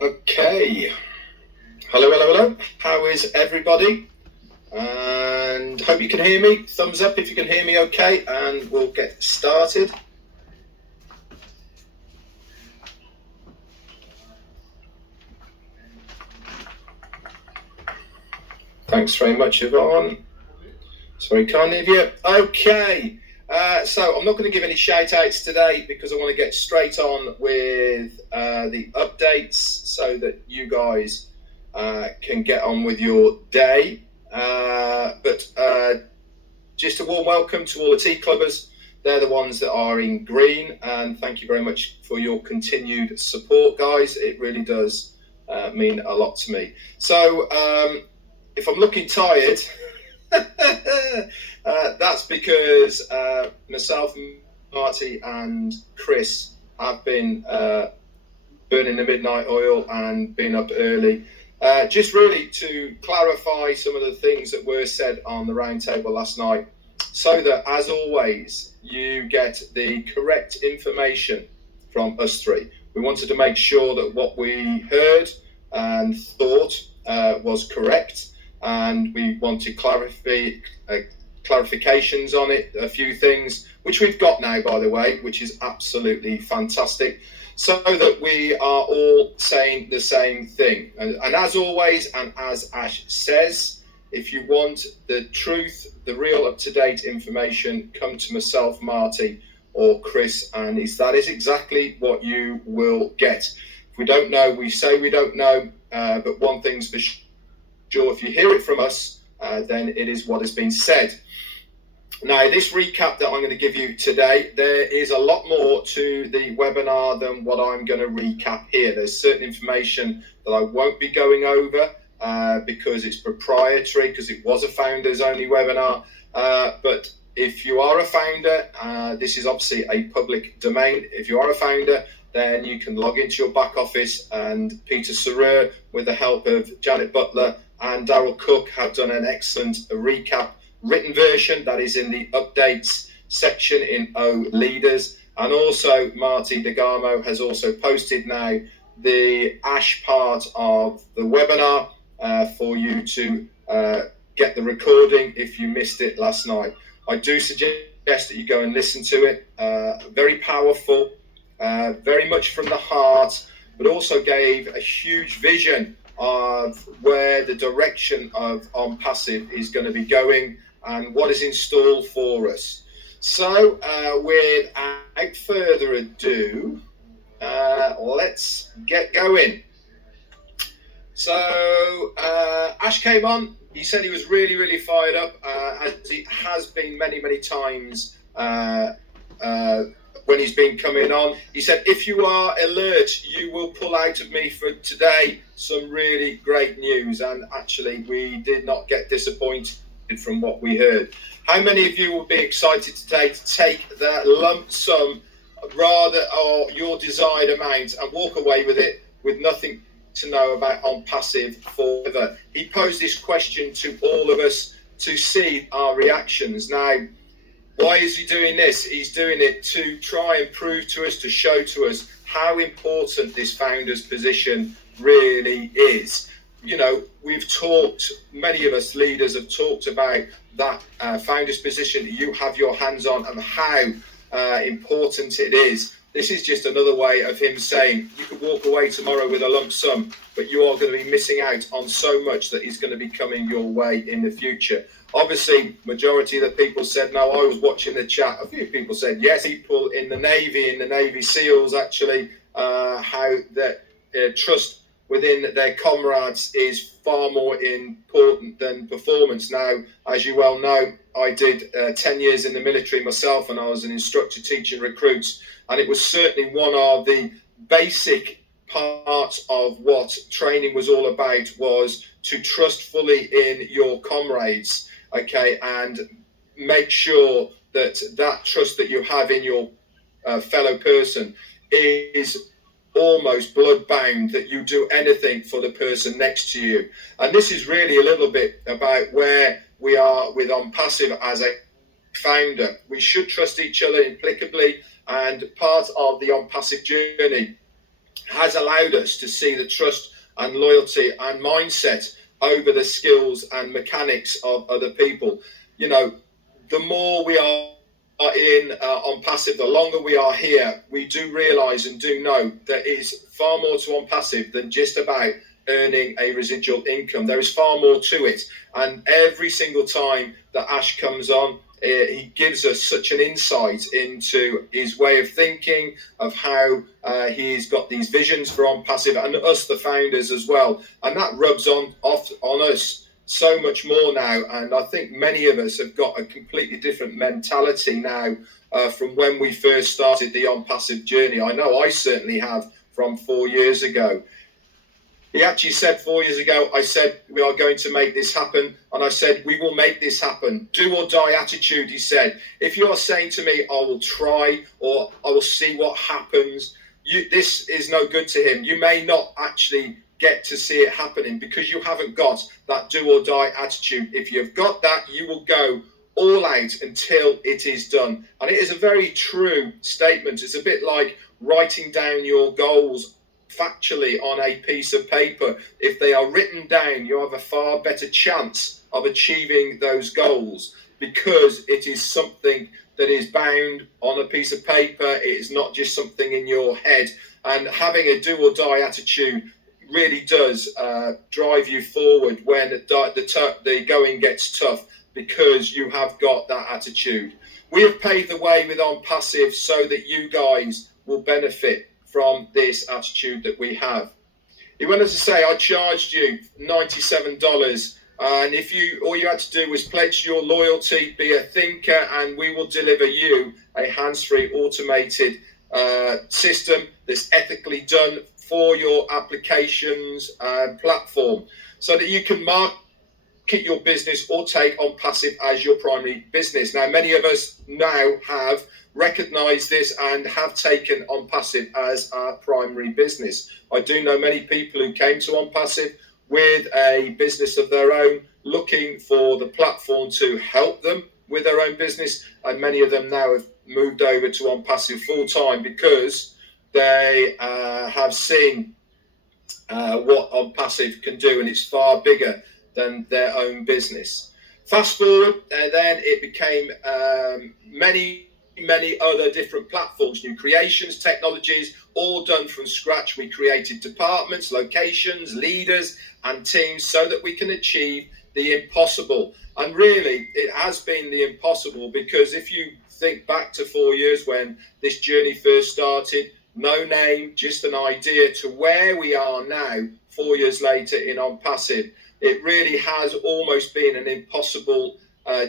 Okay. Hello. How is everybody? And hope you can hear me. Thumbs up if you can hear me okay, and we'll get started. Thanks very much, Yvonne. It's very kind of you. Okay. So I'm not going to give any shout outs today because I want to get straight on with the updates so that you guys can get on with your day. But just a warm welcome to all the tea clubbers. They're the ones that are in green, and thank you very much for your continued support, guys. It really does mean a lot to me. So if I'm looking tired, that's because myself, Marty, and Chris have been burning the midnight oil and been up early. Just really to clarify some of the things that were said on the roundtable last night, so that, as always, you get the correct information from us three. We wanted to make sure that what we heard and thought was correct, and we wanted clarifications on it, a few things, which we've got now, by the way, which is absolutely fantastic, so that we are all saying the same thing. And as always, and as Ash says, if you want the truth, the real up-to-date information, come to myself, Marty, or Chris, and that is exactly what you will get. If we don't know, we say we don't know, but one thing's for sure, if you hear it from us, then it is what has been said. Now, this recap that I'm going to give you today, there is a lot more to the webinar than what I'm going to recap here. There's certain information that I won't be going over because it's proprietary, because it was a founders only webinar. But if you are a founder, this is obviously a public domain. If you are a founder, then you can log into your back office, and Peter Sarer, with the help of Janet Butler and Darryl Cook, have done an excellent recap written version that is in the updates section in O Leaders. And also Marty DeGamo has also posted now the Ash part of the webinar for you to get the recording if you missed it last night. I do suggest that you go and listen to it. Very powerful, very much from the heart, but also gave a huge vision of where the direction of On Passive is going to be going and what is in store for us. So without further ado, let's get going. So Ash came on. He said he was really fired up, as he has been many times when he's been coming on. He said, if you are alert, you will pull out of me for today some really great news. And actually, we did not get disappointed from what we heard. How many of you would be excited today to take that lump sum, rather, or your desired amount, and walk away with it with nothing to know about On Passive forever? He posed this question to all of us to see our reactions. Now, why is he doing this? He's doing it to try and prove to us, to show to us how important this founder's position really is. You know, we've talked, many of us leaders have talked about that founder's position you have your hands on and how important it is. This is just another way of him saying you could walk away tomorrow with a lump sum, but you are going to be missing out on so much that is going to be coming your way in the future. Obviously, majority of the people said no. I was watching the chat. A few people said yes. People in the Navy SEALs, actually, how that trust within their comrades is far more important than performance. Now, as you well know, I did 10 years in the military myself, and I was an instructor teaching recruits. And it was certainly one of the basic parts of what training was all about, was to trust fully in your comrades, okay, and make sure that that trust that you have in your fellow person is almost blood-bound, that you do anything for the person next to you. And this is really a little bit about where we are with On Passive as a founder. We should trust each other implicably, and part of the On Passive journey has allowed us to see the trust and loyalty and mindset over the skills and mechanics of other people. You know, the more we are in on passive, the longer we are here, we do realize and do know that it is far more to on passive than just about earning a residual income. There is far more to it. And every single time that Ash comes on, he gives us such an insight into his way of thinking, of how he's got these visions for on passive, and us, the founders, as well. And that rubs off on us so much more now. And I think many of us have got a completely different mentality now from when we first started the on passive journey. I know I certainly have from 4 years ago. He actually said 4 years ago, I said, we are going to make this happen. And I said, we will make this happen. Do or die attitude, he said. If you are saying to me, I will try, or I will see what happens, this is no good to him. You may not actually get to see it happening because you haven't got that do or die attitude. If you've got that, you will go all out until it is done. And it is a very true statement. It's a bit like writing down your goals factually on a piece of paper. If they are written down, you have a far better chance of achieving those goals because it is something that is bound on a piece of paper. It is not just something in your head. And having a do or die attitude really does drive you forward when the going gets tough, because you have got that attitude. We have paved the way with On Passive so that you guys will benefit from this attitude that we have. He went on to say, I charged you $97, and if all you had to do was pledge your loyalty, be a thinker, and we will deliver you a hands-free automated system that's ethically done for your applications and platform, so that you can market your business or take On Passive as your primary business. Now, many of us now have recognized this and have taken On Passive as our primary business. I do know many people who came to On Passive with a business of their own, looking for the platform to help them with their own business, and many of them now have moved over to On Passive full time because they have seen what On Passive can do, and it's far bigger than their own business. Fast forward, and then it became many other different platforms, new creations, technologies, all done from scratch. We created departments, locations, leaders, and teams so that we can achieve the impossible. And really, it has been the impossible, because if you think back to 4 years when this journey first started, no name, just an idea, to where we are now, 4 years later in On Passive, it really has almost been an impossible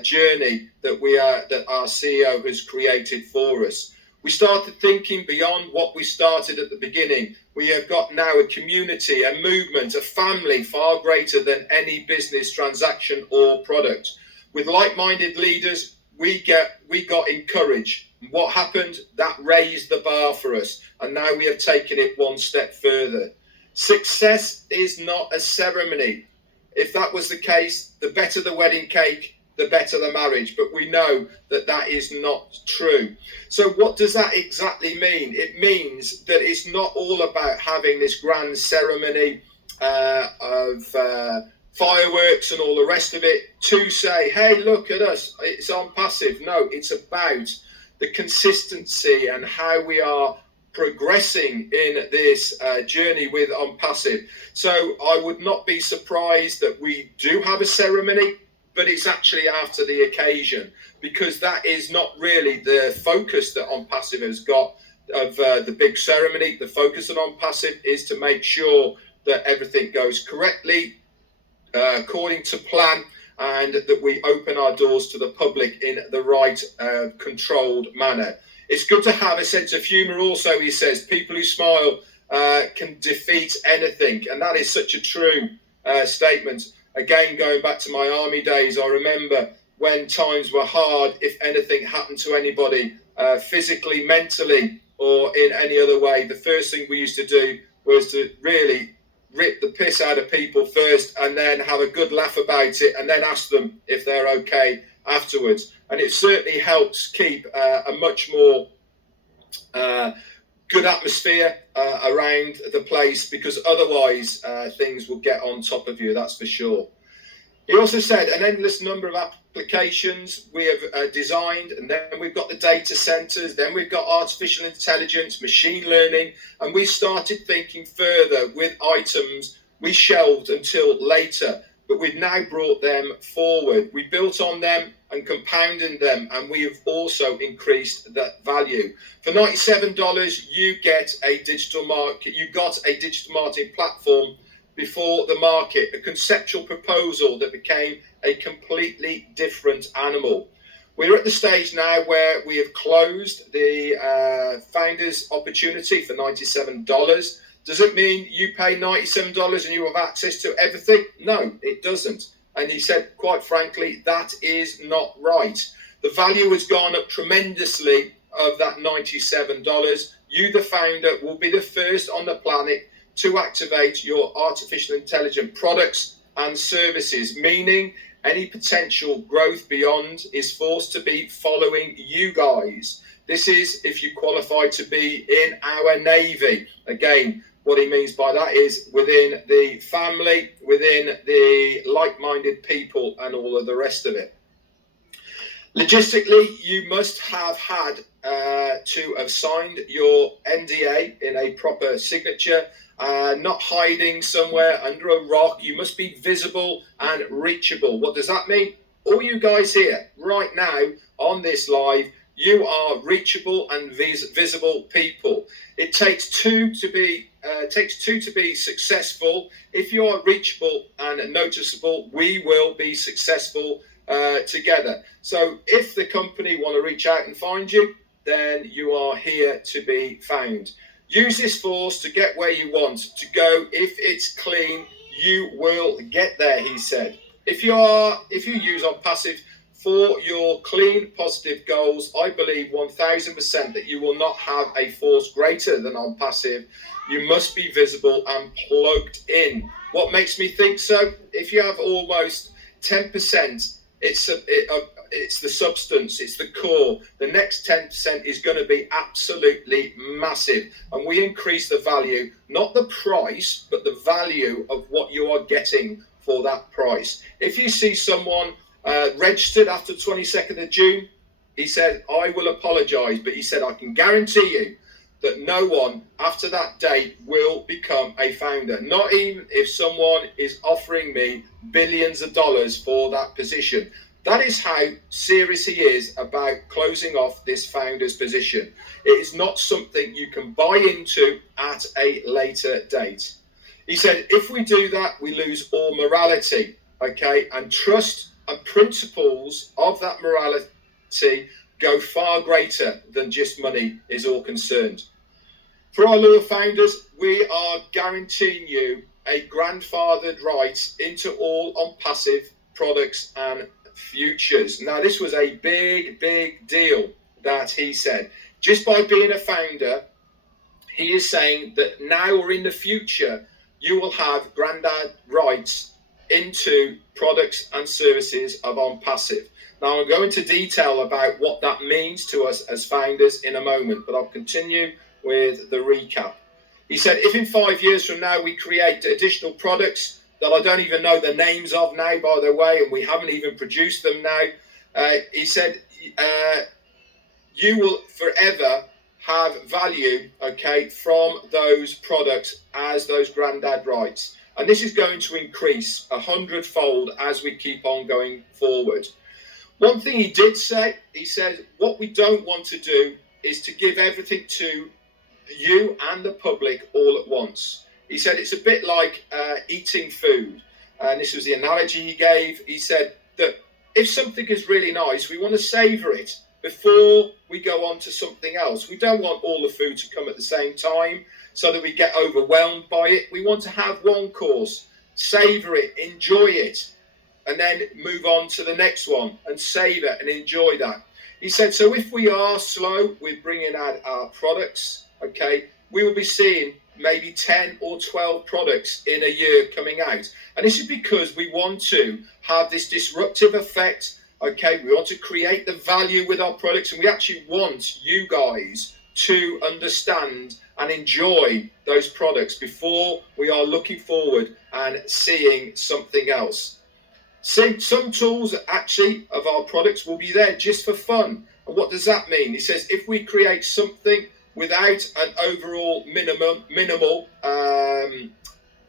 journey that our CEO has created for us. We started thinking beyond what we started at the beginning. We have got now a community, a movement, a family far greater than any business transaction or product. With like-minded leaders, we got encouraged. What happened? That raised the bar for us, and now we have taken it one step further. Success is not a ceremony. If that was the case, the better the wedding cake, the better the marriage. But we know that that is not true. So what does that exactly mean? It means that it's not all about having this grand ceremony of fireworks and all the rest of it to say, hey, look at us, it's On Passive. No, it's about the consistency and how we are progressing in this journey with On Passive. So I would not be surprised that we do have a ceremony, but it's actually after the occasion, because that is not really the focus that On Passive has got of the big ceremony. The focus of On Passive is to make sure that everything goes correctly, according to plan, and that we open our doors to the public in the right controlled manner. It's good to have a sense of humor also, he says. People who smile can defeat anything. And that is such a true statement. Again, going back to my army days, I remember when times were hard, if anything happened to anybody, physically, mentally, or in any other way, the first thing we used to do was to really rip the piss out of people first, and then have a good laugh about it, and then ask them if they're okay afterwards. And it certainly helps keep a much more good atmosphere around the place, because otherwise things will get on top of you, that's for sure. He also said an endless number of applications we have designed, and then we've got the data centers, then we've got artificial intelligence, machine learning, and we started thinking further with items we shelved until later, but we've now brought them forward. We built on them and compounded them, and we have also increased that value. For $97, you get a digital marketing platform before the market, a conceptual proposal that became a completely different animal. We're at the stage now where we have closed the founders opportunity for $97. Does it mean you pay $97 and you have access to everything? No, it doesn't. And he said, quite frankly, that is not right. The value has gone up tremendously of that $97. You, the founder, will be the first on the planet to activate your artificial intelligent products and services, meaning any potential growth beyond is forced to be following you guys. This is if you qualify to be in our Navy. Again, what he means by that is within the family, within the like-minded people, and all of the rest of it. Logistically, you must have had to have signed your NDA in a proper signature, not hiding somewhere under a rock. You must be visible and reachable. What does that mean? All you guys here right now on this live, you are reachable and visible people. It takes two to be successful. If you are reachable and noticeable, we will be successful together. So if the company want to reach out and find you, then you are here to be found. Use this force to get where you want to go. If it's clean, you will get there, he said. If you use On Passive for your clean, positive goals, I believe 1000% that you will not have a force greater than On Passive. You must be visible and plugged in. What makes me think so? If you have almost 10%, it's the substance, it's the core. The next 10% is going to be absolutely massive, and we increase the value, not the price, but the value of what you are getting for that price. If you see someone registered after 22nd of June, he said, I will apologize, but he said, I can guarantee you that no one after that date will become a founder, not even if someone is offering me billions of dollars for that position. That is how serious he is about closing off this founder's position. It is not something you can buy into at a later date. He said, if we do that, we lose all morality, okay? And trust and principles of that morality go far greater than just money is all concerned. For our loyal founders, we are guaranteeing you a grandfathered right into all On Passive products and futures. Now, this was a big deal that he said. Just by being a founder, he is saying that now or in the future, you will have granddad rights into products and services of On Passive. Now, I'll go into detail about what that means to us as founders in a moment, but I'll continue with the recap. He said, if in 5 years from now we create additional products that I don't even know the names of now, by the way, and we haven't even produced them now, he said, you will forever have value, okay, from those products as those granddad rights. And this is going to increase 100-fold as we keep on going forward. One thing he did say, he said, what we don't want to do is to give everything to you and the public all at once. He said it's a bit like eating food. And this was the analogy he gave. He said that if something is really nice, we want to savor it before we go on to something else. We don't want all the food to come at the same time so that we get overwhelmed by it. We want to have one course, savor it, enjoy it, and then move on to the next one and savor and enjoy that. He said, so if we are slow with bringing out our products, okay, we will be seeing maybe 10 or 12 products in a year coming out. And this is because we want to have this disruptive effect, okay? We want to create the value with our products, and we actually want you guys to understand and enjoy those products before we are looking forward and seeing something else. Some tools actually of our products will be there just for fun. And what does that mean? He says if we create something without an overall minimal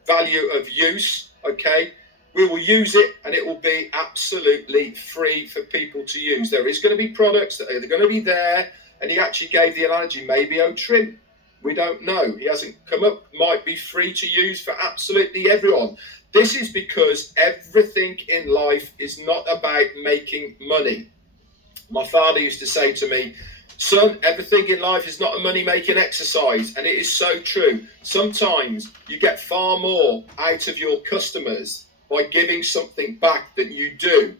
value of use, okay, we will use it and it will be absolutely free for people to use. There is going to be products that are going to be there, and he actually gave the analogy, maybe trim. We don't know. He hasn't come up. Might be free to use for absolutely everyone. This is because everything in life is not about making money. My father used to say to me, son, everything in life is not a money-making exercise. And it is so true. Sometimes you get far more out of your customers by giving something back than you do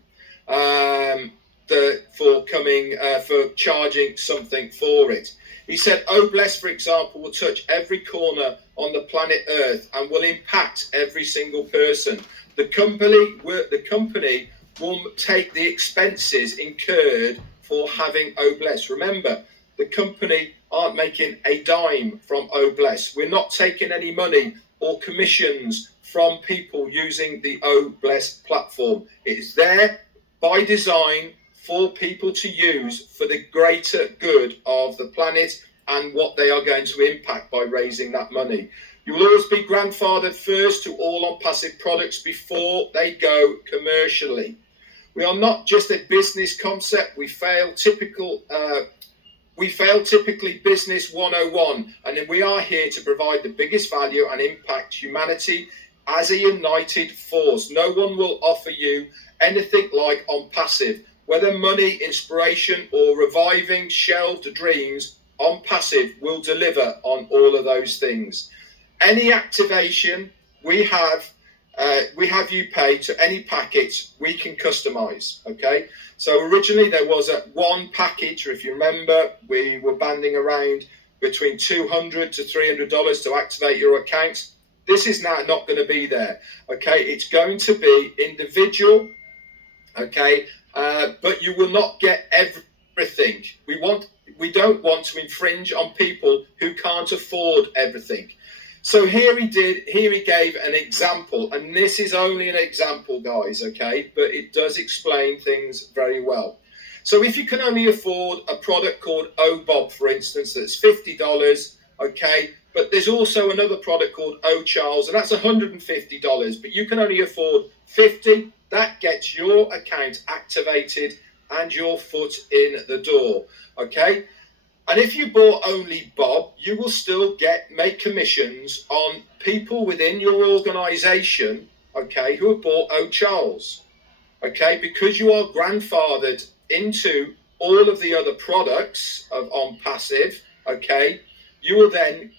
for charging something for it. He said, Bless, for example, will touch every corner on the planet Earth and will impact every single person. The company will take the expenses incurred for having Bless. Remember, the company aren't making a dime from Bless. We're not taking any money or commissions from people using the Bless platform. It is there by design for people to use for the greater good of the planet and what they are going to impact by raising that money. You will always be grandfathered first to all on passive products before they go commercially. We are not just a business concept. We fail typically business 101, and we are here to provide the biggest value and impact humanity as a united force. No one will offer you anything like on passive, whether money, inspiration, or reviving shelved dreams. On passive will deliver on all of those things. Any activation we have you pay to any package we can customize. Okay, so originally there was one package, or if you remember, we were banding around between $200 to $300 to activate your account. This is now not going to be there. Okay, it's going to be individual. Okay, but you will not get everything. We don't want to infringe on people who can't afford everything. So here he gave an example, and this is only an example, guys, okay, but it does explain things very well. So if you can only afford a product called Bob, for instance, that's $50, okay, but there's also another product called Charles, and that's $150, but you can only afford $50. That gets your account activated and your foot in the door, okay? And if you bought only Bob, you will still make commissions on people within your organization, okay, who have bought Charles, okay? Because you are grandfathered into all of the other products on passive, okay, you will then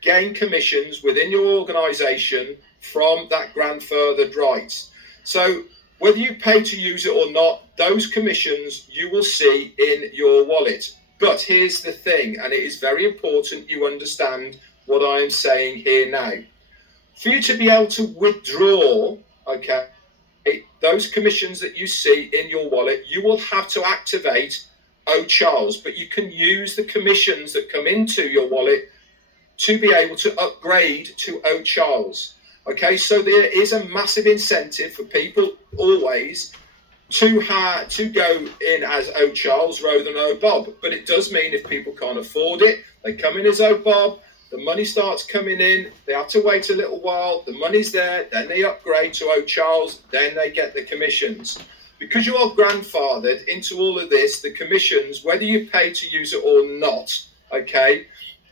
gain commissions within your organization from that grandfathered rights. So whether you pay to use it or not, those commissions you will see in your wallet. But here's the thing, and it is very important you understand what I am saying here now. For you to be able to withdraw, okay, those commissions that you see in your wallet, you will have to activate Charles, but you can use the commissions that come into your wallet to be able to upgrade to Charles. Okay, so there is a massive incentive for people always to go in as Charles rather than Bob. But it does mean if people can't afford it, they come in as Bob, the money starts coming in, they have to wait a little while, the money's there, then they upgrade to Charles, then they get the commissions. Because you are grandfathered into all of this, the commissions, whether you pay to use it or not, okay,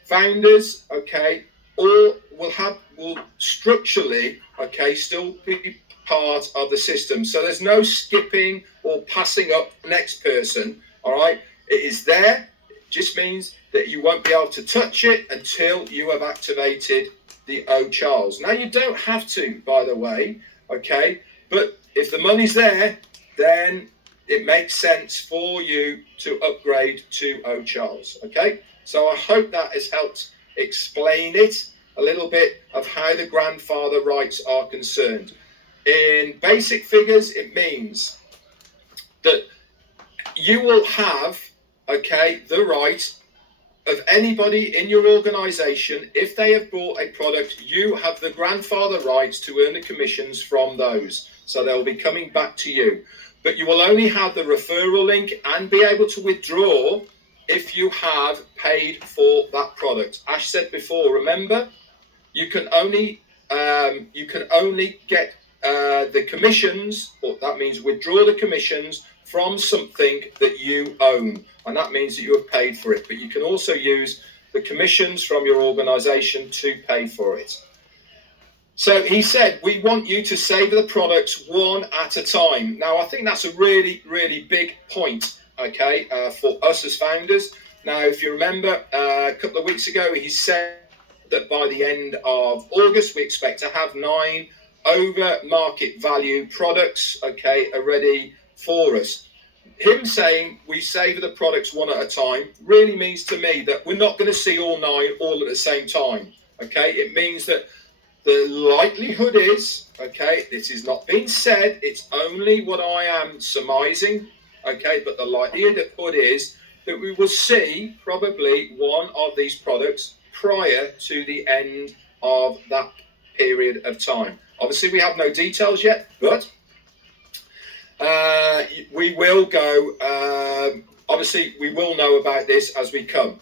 founders, okay, all will structurally, okay, still be part of the system. So there's no skipping or passing up next person, all right? It is there. It just means that you won't be able to touch it until you have activated the Charles. Now, you don't have to, by the way, okay? But if the money's there, then it makes sense for you to upgrade to Charles, okay? So I hope that has helped explain it a little bit of how the grandfather rights are concerned. In basic figures, it means that you will have, okay, the right of anybody in your organization, if they have bought a product, you have the grandfather rights to earn the commissions from those. So they'll be coming back to you. But you will only have the referral link and be able to withdraw if you have paid for that product. Ash said before, remember, you can only get the commissions, or that means withdraw the commissions from something that you own, and that means that you have paid for it. But you can also use the commissions from your organization to pay for it. So he said, we want you to save the products one at a time. Now, I think that's a really, really big point, okay, for us as founders. Now, if you remember, a couple of weeks ago, he said that by the end of August, we expect to have 9 over market value products, okay, are ready for us. Him saying we save the products one at a time really means to me that we're not going to see all 9 all at the same time, okay? It means that the likelihood is, okay, this is not being said, it's only what I am surmising, okay, but the likelihood is that we will see probably one of these products prior to the end of that period of time. Obviously, we have no details yet, but we will go, obviously, we will know about this as we come.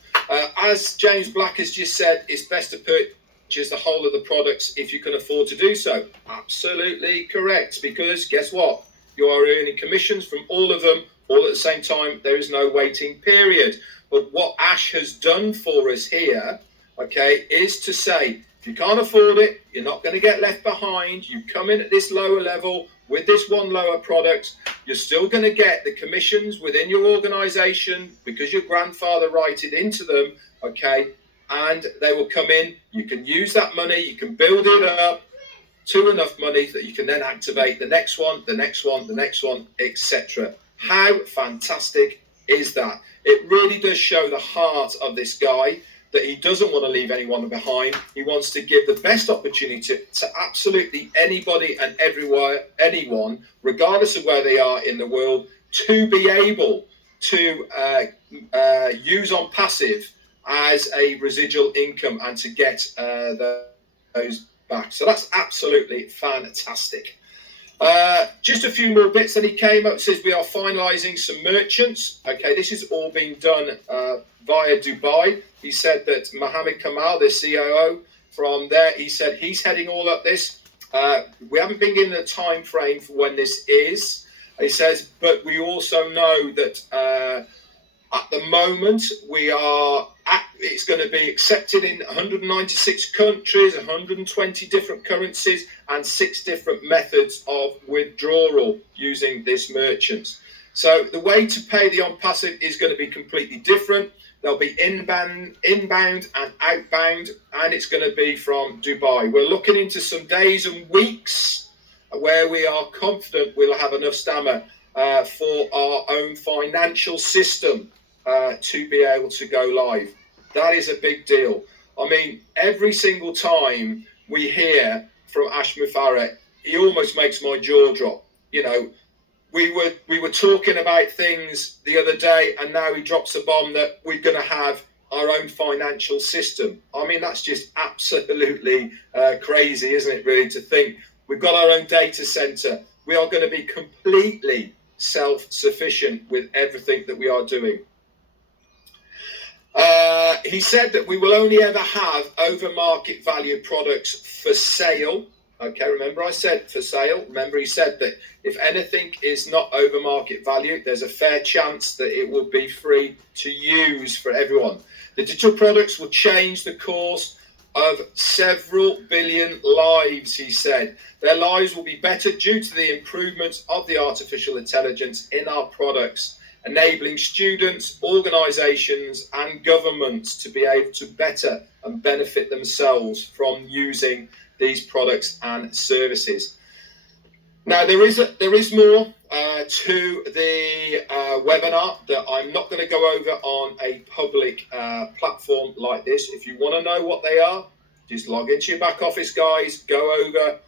As James Black has just said, it's best to purchase the whole of the products if you can afford to do so. Absolutely correct, because guess what? You are earning commissions from all of them all at the same time. There is no waiting period. But what Ash has done for us here, okay, is to say, if you can't afford it, you're not going to get left behind. You come in at this lower level with this one lower product, you're still going to get the commissions within your organization because your grandfather righted into them, okay, and they will come in. You can use that money, you can build it up to enough money that you can then activate the next one, the next one, the next one, etc. How fantastic is that? It really does show the heart of this guy, that he doesn't want to leave anyone behind. He wants to give the best opportunity to absolutely anybody and anyone, regardless of where they are in the world, to be able to use on passive as a residual income and to get those back. So that's absolutely fantastic. Just a few more bits that he came up. Says we are finalizing some merchants. Okay, this is all being done via Dubai. He said that Mohammed Kamal, the COO from there, he said he's heading all up this. We haven't been given a time frame for when this is. He says, but we also know that at the moment it's going to be accepted in 196 countries, 120 different currencies, and 6 different methods of withdrawal using this merchant. So the way to pay the on-passive is going to be completely different. There'll be inbound and outbound, and it's going to be from Dubai. We're looking into some days and weeks where we are confident we'll have enough stamina for our own financial system to be able to go live. That is a big deal. I mean, every single time we hear from Ash Muphareh, he almost makes my jaw drop. You know, we were talking about things the other day, and now he drops a bomb that we're going to have our own financial system. I mean, that's just absolutely crazy, isn't it, really, to think we've got our own data center. We are going to be completely self-sufficient with everything that we are doing. He said that we will only ever have over market value products for sale. Okay, remember I said for sale. Remember he said that if anything is not over market value, there's a fair chance that it will be free to use for everyone. The digital products will change the course of several billion lives, he said. Their lives will be better due to the improvements of the artificial intelligence in our products, enabling students, organizations, and governments to be able to better and benefit themselves from using these products and services. Now, there is more to the webinar that I'm not going to go over on a public platform like this. If you want to know what they are, just log into your back office, guys. Go over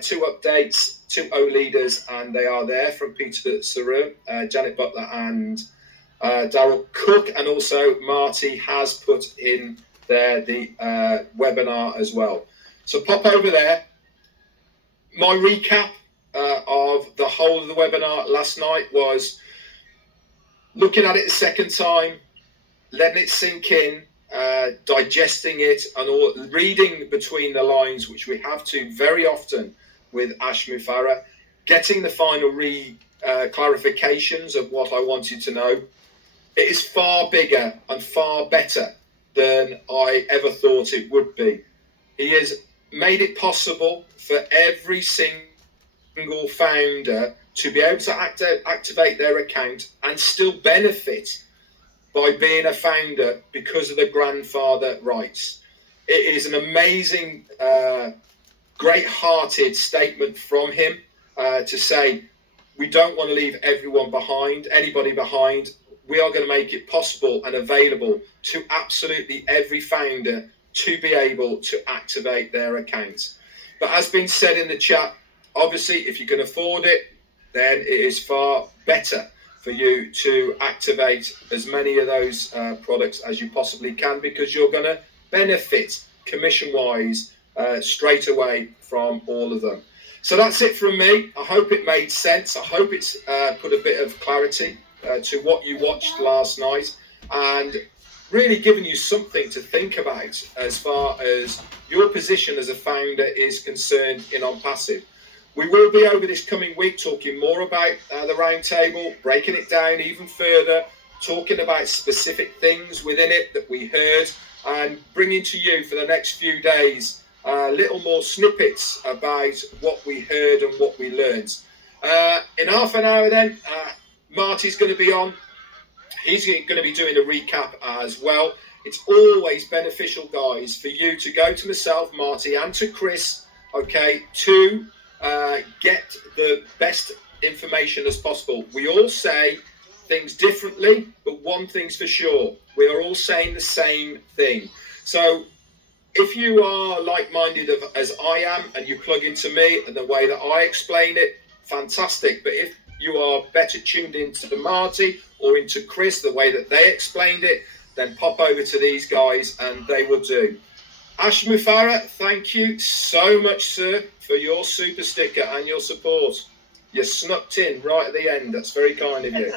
2 updates, 2 O leaders, and they are there from Peter Saru, Janet Butler, and Daryl Cook, and also Marty has put in there the webinar as well. So pop over there. My recap of the whole of the webinar last night was looking at it a second time, letting it sink in, digesting it, and reading between the lines, which we have to very often with Ash Muphareh, getting the final clarifications of what I wanted to know. It is far bigger and far better than I ever thought it would be. He has made it possible for every single founder to be able to activate their account and still benefit by being a founder because of the grandfather rights. It is an amazing, great-hearted statement from him to say, we don't want to leave anybody behind. We are going to make it possible and available to absolutely every founder to be able to activate their accounts. But as been said in the chat, obviously, if you can afford it, then it is far better for you to activate as many of those products as you possibly can, because you're going to benefit commission-wise straight away from all of them. So that's it from me. I hope it made sense. I hope it's put a bit of clarity to what you watched last night, and really given you something to think about as far as your position as a founder is concerned in OnPassive. We will be over this coming week talking more about the roundtable, breaking it down even further, talking about specific things within it that we heard, and bringing to you for the next few days little more snippets about what we heard and what we learned. In half an hour then, Marty's going to be on. He's going to be doing a recap as well. It's always beneficial, guys, for you to go to myself, Marty, and to Chris, okay, to get the best information as possible. We all say things differently, but one thing's for sure, we are all saying the same thing. So if you are like-minded as I am, and you plug into me and the way that I explain it, fantastic. But if you are better tuned into the Marty or into Chris, the way that they explained it, then pop over to these guys and they will do. Ash Muphareh, thank you so much, sir, for your super sticker and your support. You snuck in right at the end. That's very kind of you.